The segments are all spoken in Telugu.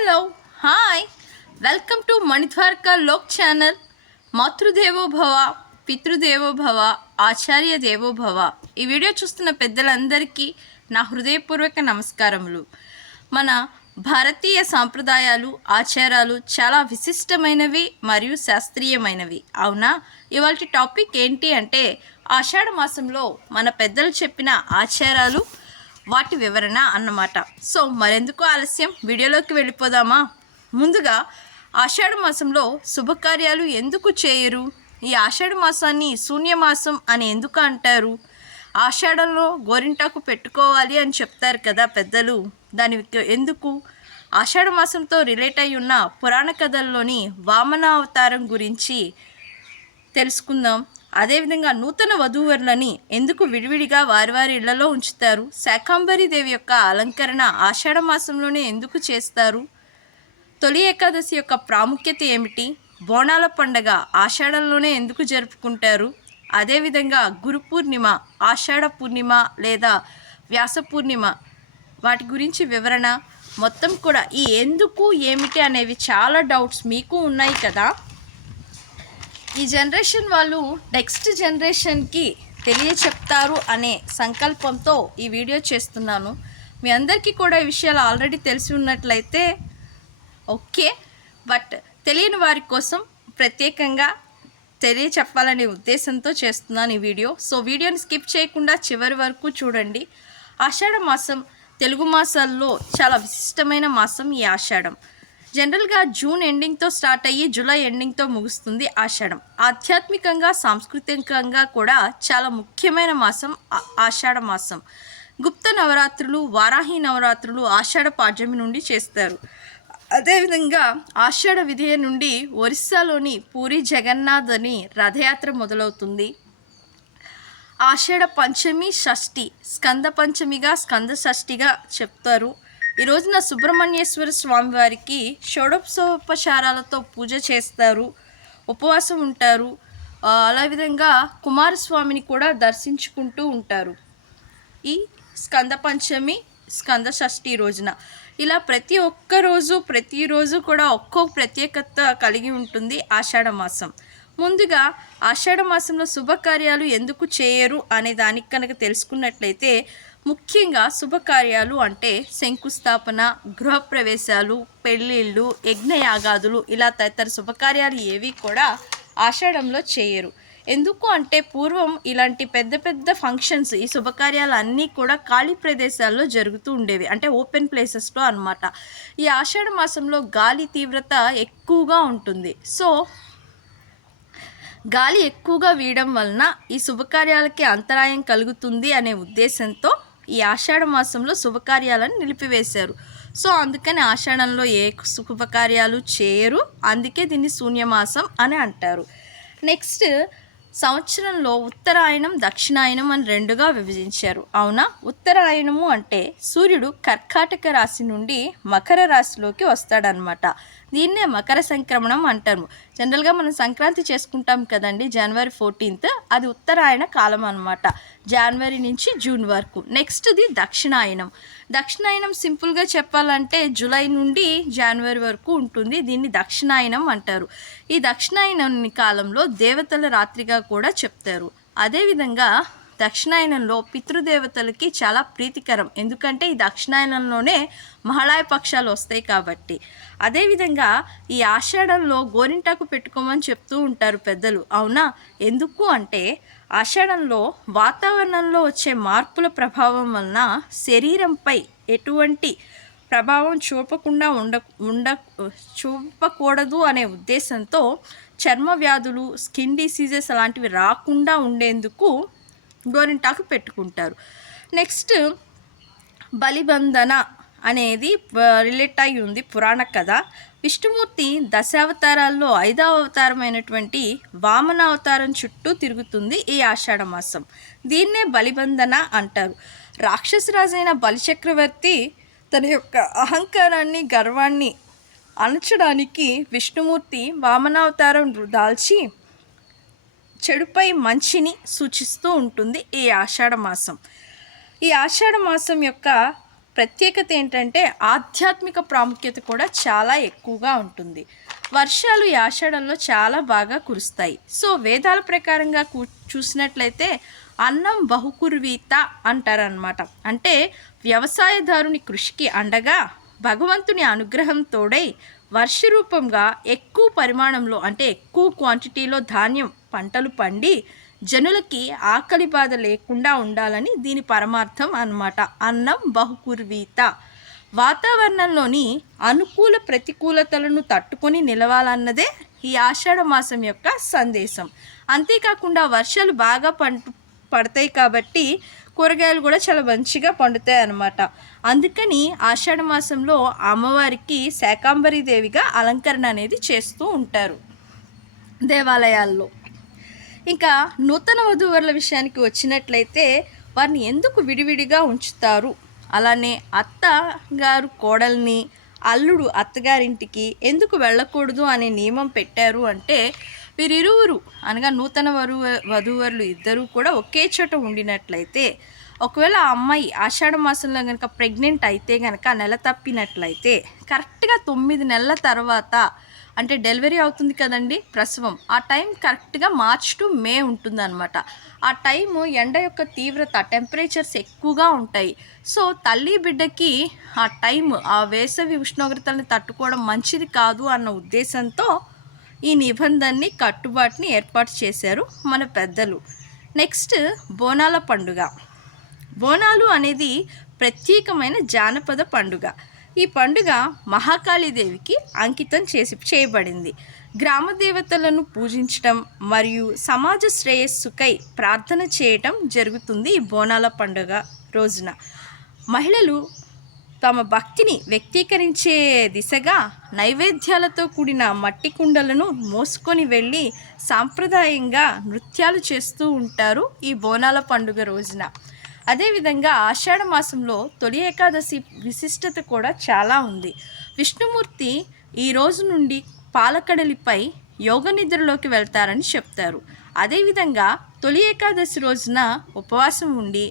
Hello hi. Welcome to Manidwarka Lok channel. Matrudevobhava పితృదేవోభవ ఆచార్య దేవోభవ. ఈ వీడియో చూస్తున్న పెద్దలందరికీ నా హృదయపూర్వక నమస్కారములు. మన భారతీయ సాంప్రదాయాలు ఆచారాలు చాలా విశిష్టమైనవి మరియు శాస్త్రీయమైనవి. అవునా? ఇవాళ టాపిక్ ఏంటి అంటే ఆషాఢ మాసంలో మన పెద్దలు చెప్పిన ఆచారాలు వాటి వివరణ అన్నమాట. సో మరెందుకు ఆలస్యం? వీడియోలోకి వెళ్ళిపోదామా? ముందుగా ఆషాఢ మాసంలో శుభకార్యాలు ఎందుకు చేయరు? ఈ ఆషాఢ మాసాన్ని శూన్యమాసం అని ఎందుకు అంటారు? ఆషాఢంలో గోరింటాకు పెట్టుకోవాలి అని చెప్తారు కదా పెద్దలు. దాని ఎందుకు? ఆషాఢ మాసంతో రిలేట్ అయి ఉన్న పురాణ కథల్లోని వామన అవతారం గురించి తెలుసుకుందాం. అదేవిధంగా నూతన వధూవరులని ఎందుకు విడివిడిగా వారి వారి ఇళ్ళలో ఉంచుతారు? శాకాంబరి దేవి యొక్క అలంకరణ ఆషాఢ మాసంలోనే ఎందుకు చేస్తారు? తొలి ఏకాదశి యొక్క ప్రాముఖ్యత ఏమిటి? బోనాల పండగ ఆషాఢంలోనే ఎందుకు జరుపుకుంటారు? అదేవిధంగా గురు పూర్ణిమ ఆషాఢ పూర్ణిమ లేదా వ్యాస పూర్ణిమ వాటి గురించి వివరణ. మొత్తం కూడా ఈ ఎందుకు ఏమిటి అనేవి చాలా డౌట్స్ మీకు ఉన్నాయి కదా? ఈ జనరేషన్ వాళ్ళు నెక్స్ట్ జనరేషన్కి తెలియచెప్తారు అనే సంకల్పంతో ఈ వీడియో చేస్తున్నాను. మీ అందరికీ కూడా ఈ విషయాలు ఆల్రెడీ తెలిసి ఉన్నట్లయితే ఓకే. బట్ తెలియని వారి కోసం ప్రత్యేకంగా తెలియచెప్పాలనే ఉద్దేశంతో చేస్తున్నాను ఈ వీడియో. సో వీడియోని స్కిప్ చేయకుండా చివరి వరకు చూడండి. ఆషాఢ మాసం తెలుగు మాసాల్లో చాలా విశిష్టమైన మాసం ఈ ఆషాఢం. జనరల్గా జూన్ ఎండింగ్తో స్టార్ట్ అయ్యి జూలై ఎండింగ్తో ముగుస్తుంది ఆషాఢం ఆధ్యాత్మికంగా సాంస్కృతికంగా కూడా చాలా ముఖ్యమైన మాసం ఆషాఢ మాసం. గుప్త నవరాత్రులు వారాహి నవరాత్రులు ఆషాఢ పాడ్యమి నుండి చేస్తారు. అదేవిధంగా ఆషాఢ విధేయ నుండి ఒరిస్సాలోని పూరి జగన్నాథ్ అని రథయాత్ర మొదలవుతుంది. ఆషాఢ పంచమి షష్ఠి స్కంద పంచమిగా స్కంద షష్ఠిగా చెప్తారు. ఈ రోజున సుబ్రహ్మణ్యేశ్వర స్వామి వారికి షోడోపసోపచారాలతో పూజ చేస్తారు ఉపవాసం ఉంటారు. అలా విధంగా కుమారస్వామిని కూడా దర్శించుకుంటూ ఉంటారు. ఈ స్కంద పంచమి స్కంద షష్ఠి రోజున. ఇలా ప్రతి ఒక్క రోజు ప్రతిరోజు కూడా ఒక్కో ప్రత్యేకత కలిగి ఉంటుంది ఆషాఢ మాసం. ముందుగా ఆషాఢ మాసంలో శుభకార్యాలు ఎందుకు చేయరు అనే దానికి కనుక తెలుసుకున్నట్లయితే ముఖ్యంగా శుభకార్యాలు అంటే శంకుస్థాపన గృహప్రవేశాలు పెళ్ళిళ్ళు యజ్ఞయాగాదులు ఇలా తదితర శుభకార్యాలు ఏవి కూడా ఆషాఢంలో చేయరు. ఎందుకు అంటే పూర్వం ఇలాంటి పెద్ద పెద్ద ఫంక్షన్స్ ఈ శుభకార్యాలు అన్నీ కూడా ఖాళీ ప్రదేశాల్లో జరుగుతూ ఉండేవి అంటే ఓపెన్ ప్లేసెస్లో అన్నమాట. ఈ ఆషాఢ మాసంలో గాలి తీవ్రత ఎక్కువగా ఉంటుంది. సో గాలి ఎక్కువగా వీయడం వలన ఈ శుభకార్యాలకి అంతరాయం కలుగుతుంది అనే ఉద్దేశంతో ఈ ఆషాఢ మాసంలో శుభకార్యాలను నిలిపివేశారు. సో అందుకని ఆషాఢంలో ఏ శుభకార్యాలు చేయరు. అందుకే దీన్ని శూన్యమాసం అని అంటారు. నెక్స్ట్ సంవత్సరంలో ఉత్తరాయణం దక్షిణాయనం అని రెండుగా విభజించారు. అవునా? ఉత్తరాయణము అంటే సూర్యుడు కర్కాటక రాశి నుండి మకర రాశిలోకి వస్తాడనమాట దీన్నే మకర సంక్రమణం అంటారు. జనరల్గా మనం సంక్రాంతి చేసుకుంటాం కదండి జనవరి ఫోర్టీన్త్ అది ఉత్తరాయణ కాలం అనమాట జనవరి నుంచి జూన్ వరకు. నెక్స్ట్ది దక్షిణాయనం. దక్షిణాయనం సింపుల్గా చెప్పాలంటే జూలై నుండి జనవరి వరకు ఉంటుంది. దీన్ని దక్షిణాయనం అంటారు. ఈ దక్షిణాయనం కాలంలో దేవతల రాత్రిగా కూడా చెప్తారు. అదేవిధంగా దక్షిణాయనంలో పితృదేవతలకి చాలా ప్రీతికరం. ఎందుకంటే ఈ దక్షిణాయనంలోనే మహాళాయ పక్షాలు వస్తాయి కాబట్టి. అదేవిధంగా ఈ ఆషాఢంలో గోరింటాకు పెట్టుకోమని చెప్తూ ఉంటారు పెద్దలు. అవునా? ఎందుకు అంటే ఆషాఢంలో వాతావరణంలో వచ్చే మార్పుల ప్రభావం వలన శరీరంపై ఎటువంటి ప్రభావం చూపకుండా ఉండ ఉండ చూపకూడదు అనే ఉద్దేశంతో చర్మ వ్యాధులు స్కిన్ డిసీజెస్ అలాంటివి రాకుండా ఉండేందుకు గోరింటాకు పెట్టుకుంటారు. నెక్స్ట్ బలిబంధన అనేది రిలేట్ అయి ఉంది పురాణ కథ. విష్ణుమూర్తి దశావతారాల్లో ఐదవ అవతారమైనటువంటి వామన అవతారం చుట్టూ తిరుగుతుంది ఈ ఆషాఢ మాసం. దీన్నే బలిబంధన అంటారు. రాక్షసరాజైన బలిచక్రవర్తి తన యొక్క అహంకారాన్ని గర్వాన్ని అణచడానికి విష్ణుమూర్తి వామనావతారం దాల్చి చెడుపై మంచిని సూచిస్తూ ఉంటుంది ఈ ఆషాఢ మాసం. ఈ ఆషాఢ మాసం యొక్క ప్రత్యేకత ఏంటంటే ఆధ్యాత్మిక ప్రాముఖ్యత కూడా చాలా ఎక్కువగా ఉంటుంది. వర్షాలు ఈ ఆషాఢంలో చాలా బాగా కురుస్తాయి. సో వేదాల ప్రకారంగా కూ చూసినట్లయితే అన్నం బహుకుర్వీత అంటారనమాట అంటే వ్యవసాయదారుని కృషికి అండగా భగవంతుని అనుగ్రహం తోడై వర్ష రూపంగా ఎక్కువ పరిమాణంలో అంటే ఎక్కువ క్వాంటిటీలో ధాన్యం పంటలు పండి జనులకి ఆకలి బాధ లేకుండా ఉండాలని దీని పరమార్థం అన్నమాట. అన్నం బహుకుర్వీత వాతావరణంలోని అనుకూల ప్రతికూలతలను తట్టుకొని నిలవాలన్నదే ఈ ఆషాఢ మాసం యొక్క సందేశం. అంతేకాకుండా వర్షాలు బాగా పంట పడతాయి కాబట్టి కూరగాయలు కూడా చాలా మంచిగా పండుతాయి అన్నమాట. అందుకని ఆషాఢ మాసంలో అమ్మవారికి శాకాంబరి దేవిగా అలంకరణ అనేది చేస్తూ ఉంటారు దేవాలయాల్లో. ఇంకా నూతన వధూవరుల విషయానికి వచ్చినట్లయితే వారిని ఎందుకు విడివిడిగా ఉంచుతారు? అలానే అత్త గారు కోడల్ని అల్లుడు అత్తగారింటికి ఎందుకు వెళ్ళకూడదు అనే నియమం పెట్టారు అంటే వీరిరువురు అనగా నూతన వరు వధూవరులు ఇద్దరూ కూడా ఒకే చోట ఉండినట్లయితే ఒకవేళ ఆ అమ్మాయి ఆషాఢ మాసంలో కనుక ప్రెగ్నెంట్ అయితే కనుక నెల తప్పినట్లయితే కరెక్ట్గా తొమ్మిది నెలల తర్వాత అంటే డెలివరీ అవుతుంది కదండి ప్రసవం ఆ టైం కరెక్ట్గా మార్చ్ టు మే ఉంటుందన్నమాట. ఆ టైము ఎండ యొక్క తీవ్రత టెంపరేచర్స్ ఎక్కువగా ఉంటాయి. సో తల్లి బిడ్డకి ఆ టైం ఆ వేసవి ఉష్ణోగ్రతల్ని తట్టుకోవడం మంచిది కాదు అన్న ఉద్దేశంతో ఈ నిబంధనని కట్టుబాటుని ఏర్పాటు చేశారు మన పెద్దలు. నెక్స్ట్ బోనాల పండుగ. బోనాలు అనేది ప్రత్యేకమైన జానపద పండుగ. ఈ పండుగ మహాకాళీదేవికి అంకితం చేసి చేయబడింది. గ్రామ దేవతలను పూజించడం మరియు సమాజ శ్రేయస్సుకై ప్రార్థన చేయటం జరుగుతుంది ఈ బోనాల పండుగ రోజున. మహిళలు తమ భక్తిని వ్యక్తీకరించే దిశగా నైవేద్యాలతో కూడిన మట్టి కుండలను మోసుకొని వెళ్ళి సాంప్రదాయంగా నృత్యాలు చేస్తూ ఉంటారు ఈ బోనాల పండుగ రోజున. అదేవిధంగా ఆషాఢ మాసంలో తొలి ఏకాదశి విశిష్టత కూడా చాలా ఉంది. విష్ణుమూర్తి ఈ రోజు నుండి పాలకడలిపై యోగ నిద్రలోకి వెళ్తారని చెప్తారు. అదేవిధంగా తొలి ఏకాదశి రోజున ఉపవాసం ఉండి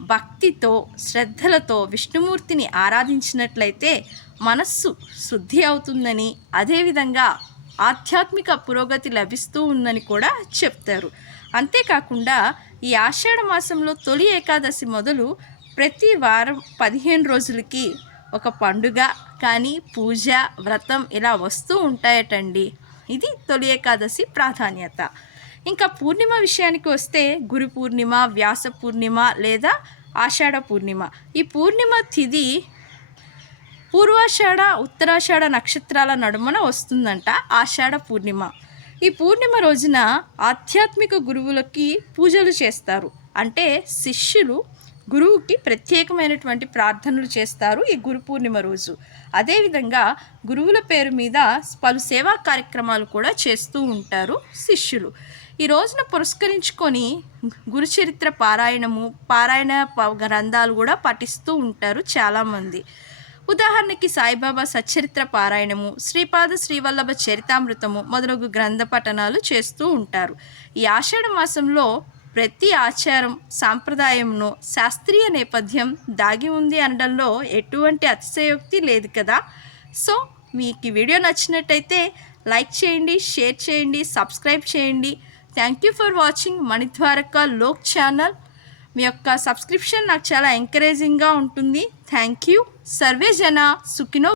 భక్తితో శ్రద్ధలతో విష్ణుమూర్తిని ఆరాధించినట్లయితే మనస్సు శుద్ధి అవుతుందని అదేవిధంగా ఆధ్యాత్మిక పురోగతి లభిస్తూ ఉందని కూడా చెప్తారు. అంతేకాకుండా ఈ ఆషాఢ మాసంలో తొలి ఏకాదశి మొదలు ప్రతి వారం పదిహేను రోజులకి ఒక పండుగ కానీ పూజ వ్రతం ఇలా వస్తూ ఉంటాయటండి. ఇది తొలి ఏకాదశి ప్రాధాన్యత. ఇంకా పూర్ణిమ విషయానికి వస్తే గురు పూర్ణిమ వ్యాస పూర్ణిమ లేదా ఆషాఢ పూర్ణిమ. ఈ పూర్ణిమ తిథి పూర్వాషాఢ ఉత్తరాషాఢ నక్షత్రాల నడుమన వస్తుందంట ఆషాఢ పూర్ణిమ. ఈ పూర్ణిమ రోజున ఆధ్యాత్మిక గురువులకి పూజలు చేస్తారు. అంటే శిష్యులు గురువుకి ప్రత్యేకమైనటువంటి ప్రార్థనలు చేస్తారు ఈ గురు పూర్ణిమ రోజు. అదేవిధంగా గురువుల పేరు మీద పలు సేవా కార్యక్రమాలు కూడా చేస్తూ ఉంటారు శిష్యులు. ఈ రోజున పురస్కరించుకొని గురుచరిత్ర పారాయణము పారాయణ ప- గ్రంథాలు కూడా పఠిస్తూ ఉంటారు చాలామంది. ఉదాహరణకి సాయిబాబా సచ్చరిత్ర పారాయణము శ్రీపాద శ్రీవల్లభ చరితామృతము మొదలగు గ్రంథ పఠనాలు చేస్తూ ఉంటారు. ఈ ఆషాఢ మాసంలో ప్రతి ఆచారం సాంప్రదాయంను శాస్త్రీయ నేపథ్యం దాగి ఉంది అనడంలో ఎటువంటి అతిశయోక్తి లేదు కదా. సో మీకు ఈ వీడియో నచ్చినట్టయితే లైక్ చేయండి షేర్ చేయండి సబ్స్క్రైబ్ చేయండి. Thank you for watching Manidwaraka Lok channel మీ యొక్క సబ్స్క్రిప్షన్ నాకు చాలా ఎంకరేజింగ్గా ఉంటుంది. థ్యాంక్ యూ సర్వే జన సుఖినో